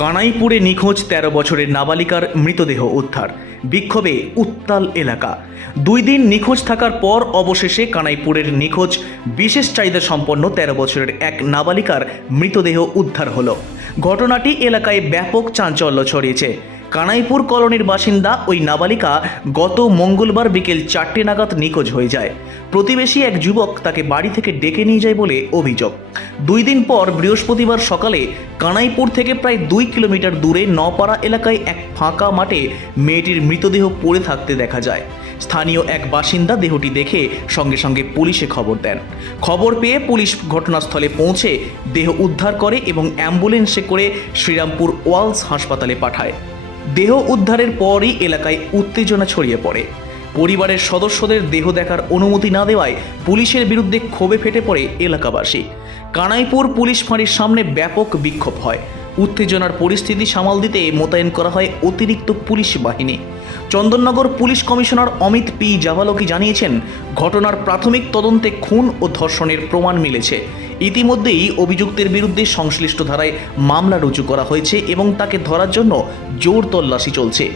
কানাইপুরে নিখোঁজ তেরো বছরের নাবালিকার মৃতদেহ উদ্ধার। বিক্ষোভে উত্তাল এলাকা। দুই দিন নিখোঁজ থাকার পর অবশেষে কানাইপুরের নিখোঁজ বিশেষ চাহিদা সম্পন্ন তেরো বছরের এক নাবালিকার মৃতদেহ উদ্ধার হলো। ঘটনাটি এলাকায় ব্যাপক চাঞ্চল্য ছড়িয়েছে। কানাইপুর কলোনির বাসিন্দা ওই নাবালিকা গত মঙ্গলবার বিকেল চারটে নাগাদ নিখোঁজ হয়ে যায়। প্রতিবেশী এক যুবক তাকে বাড়ি থেকে ডেকে নিয়ে যায় বলে অভিযোগ। দুই দিন পর বৃহস্পতিবার সকালে কানাইপুর থেকে প্রায় দুই কিলোমিটার দূরে নপাড়া এলাকায় এক ফাঁকা মাঠে মেয়েটির মৃতদেহ পড়ে থাকতে দেখা যায়। স্থানীয় এক বাসিন্দা দেহটি দেখে সঙ্গে সঙ্গে পুলিশে খবর দেন। খবর পেয়ে পুলিশ ঘটনাস্থলে পৌঁছে দেহ উদ্ধার করে এবং অ্যাম্বুলেন্সে করে শ্রীরামপুর ওয়ালস হাসপাতালে পাঠায়। দেহ উদ্ধারের পরই এলাকায় উত্তেজনা ছড়িয়ে পড়ে। পরিবারের সদস্যদের দেহ দেখার অনুমতি না দেওয়ায় পুলিশের বিরুদ্ধে ক্ষোভে ফেটে পড়ে এলাকাবাসী। কানাইপুর পুলিশ ফাঁড়ির সামনে ব্যাপক বিক্ষোভ হয়। উত্তেজনার পরিস্থিতি সামাল দিতে মোতায়েন করা হয় অতিরিক্ত পুলিশ বাহিনী। Chandannagar police commissioner Amit P. Javalgi জানিয়েছেন, ঘটনার প্রাথমিক তদন্তে খুন ও ধর্ষণের প্রমাণ মিলেছে। ইতিমধ্যেই অভিযুক্তের বিরুদ্ধে সংশ্লিষ্ট ধারায় মামলা রুজু করা হয়েছে এবং তাকে ধরার জন্য জোর তল্লাশি চলছে।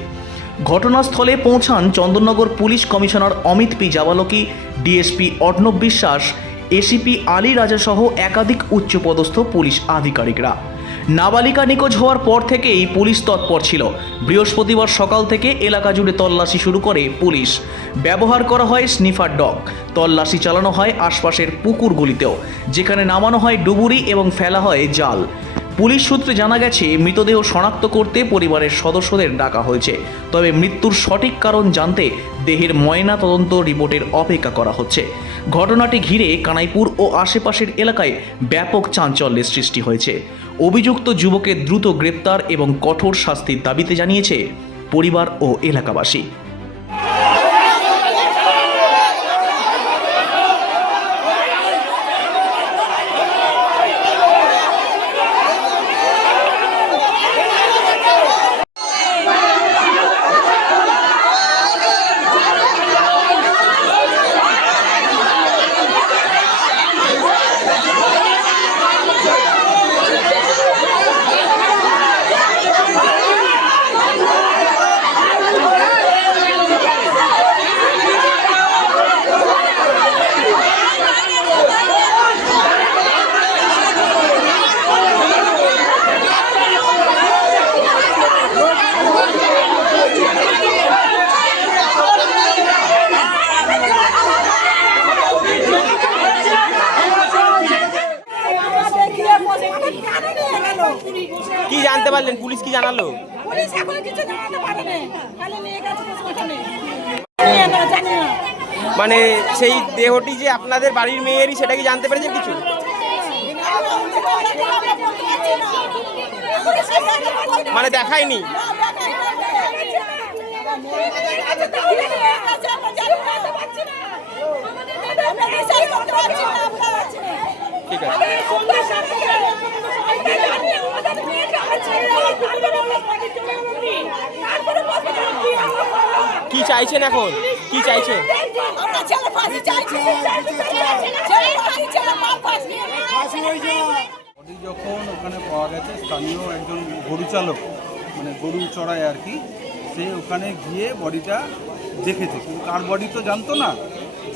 ঘটনাস্থলে পৌঁছান Chandannagar police commissioner Amit P Javalgi, DSP Arnab Biswas, ACP Ali রাজাসহ একাধিক উচ্চপদস্থ পুলিশ আধিকারিকরা। নাবালিকা নিখোঁজ হওয়ার পর থেকেই পুলিশ তৎপর ছিল। বৃহস্পতিবার সকাল থেকে এলাকা জুড়ে তল্লাশি শুরু করে পুলিশ। ব্যবহার করা হয় স্নিফার ডগ। তল্লাশি চালানো হয় আশপাশের পুকুরগুলিতেও, যেখানে নামানো হয় ডুবুরি এবং ফেলা হয় জাল। পুলিশ সূত্রে জানা গেছে, মৃতদেহ শনাক্ত করতে পরিবারের সদস্যদের ডাকা হয়েছে। তবে মৃত্যুর সঠিক কারণ জানতে দেহের ময়না তদন্ত রিপোর্টের অপেক্ষা করা হচ্ছে। ঘটনাটি ঘিরে কানাইপুর ও আশেপাশের এলাকায় ব্যাপক চাঞ্চল্যের সৃষ্টি হয়েছে। অভিযুক্ত যুবকের দ্রুত গ্রেপ্তার এবং কঠোর শাস্তির দাবিতে জানিয়েছে পরিবার ও এলাকাবাসী। কি জানতে পারলেন? পুলিশ কি জানালো? পুলিশ এখনও কিছু জানাতে পারেনি। খালি নিয়ে গেছে ওখানে জানি না মানে সেই দেহটি যে আপনাদের বাড়ির মেয়েরই সেটা কি জানতে পেরেছেন কিছু? মানে দেখায়নি? ঠিক আছে। কি? চাইছেন এখন? কি চাইছেন? বডি যখন ওখানে পাওয়া গেছে স্থানীয় একজন গরু চালক মানে গরু চড়ায় আর কি সে ওখানে গিয়ে বডিটা দেখেছে। কিন্তু কার বডি তো জানতো না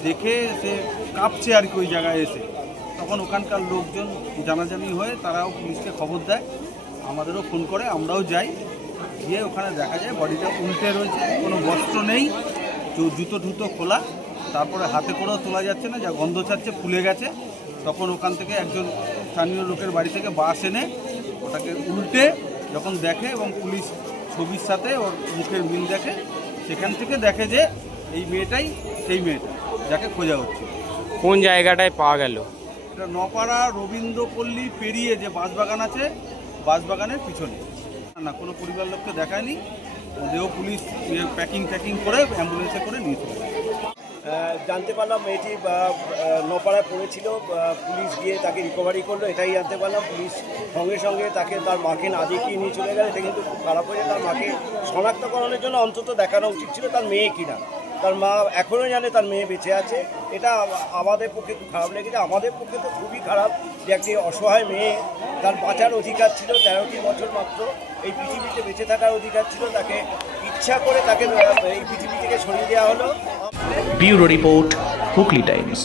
দেখে সে কাঁপছে আর কি ওই জায়গায় এসে। তখন ওখানকার লোকজন জানাজানি হয়ে তারাও পুলিশকে খবর দেয়, আমাদেরও ফোন করে, আমরাও যাই। গিয়ে ওখানে দেখা যায় বডিটা উল্টে রয়েছে, কোনো বস্ত্র নেই জুতো টুতো খোলা, তারপরে হাতে করেও তোলা যাচ্ছে না, যা গন্ধ ছাড়ছে, ফুলে গেছে। তখন ওখান থেকে একজন স্থানীয় লোকের বাড়ি থেকে বাস এনে ওটাকে উল্টে যখন দেখে এবং পুলিশ ছবির সাথে ওর মুখের মিল দেখে, সেখান থেকে দেখে যে এই মেয়েটাই সেই মেয়েটা, যাকে খোঁজা হচ্ছে। কোন জায়গাটায় পাওয়া গেল? এটা নপাড়া রবীন্দ্রপল্লী পেরিয়ে যে বাঁশবাগান আছে বাঁশবাগানের পিছনে। না, কোনো পরিবার লোককে দেখায়নি। দেহ পুলিশ প্যাকিং ট্যাকিং করে অ্যাম্বুলেন্সে করে নিয়ে চলে জানতে পারলাম মেয়েটি নপাড়ায় পড়েছিল পুলিশ গিয়ে তাকে রিকভারি করল এটাই জানতে পারলাম। পুলিশ সঙ্গে সঙ্গে তাকে তার মাকে না দেখিয়ে নিয়ে চলে গেল। এটা কিন্তু খুব খারাপ হয়েছে। তার মাকে শনাক্তকরণের জন্য অন্তত দেখানো উচিত ছিল তার মেয়ে কিনা। তার মা এখনও জানে তার মেয়ে বেঁচে আছে। এটা আমাদের পক্ষে খুব খারাপ লেগেছে। আমাদের পক্ষে তো খুবই খারাপ যে একটি অসহায় মেয়ে তার বাঁচার অধিকার ছিল তেরোটি বছর মাত্র। এই পৃথিবীতে বেঁচে থাকার অধিকার ছিল, তাকে ইচ্ছা করে তাকে এই পৃথিবী থেকে সরিয়ে দেওয়া হলো। Bureau report Hooghly Times.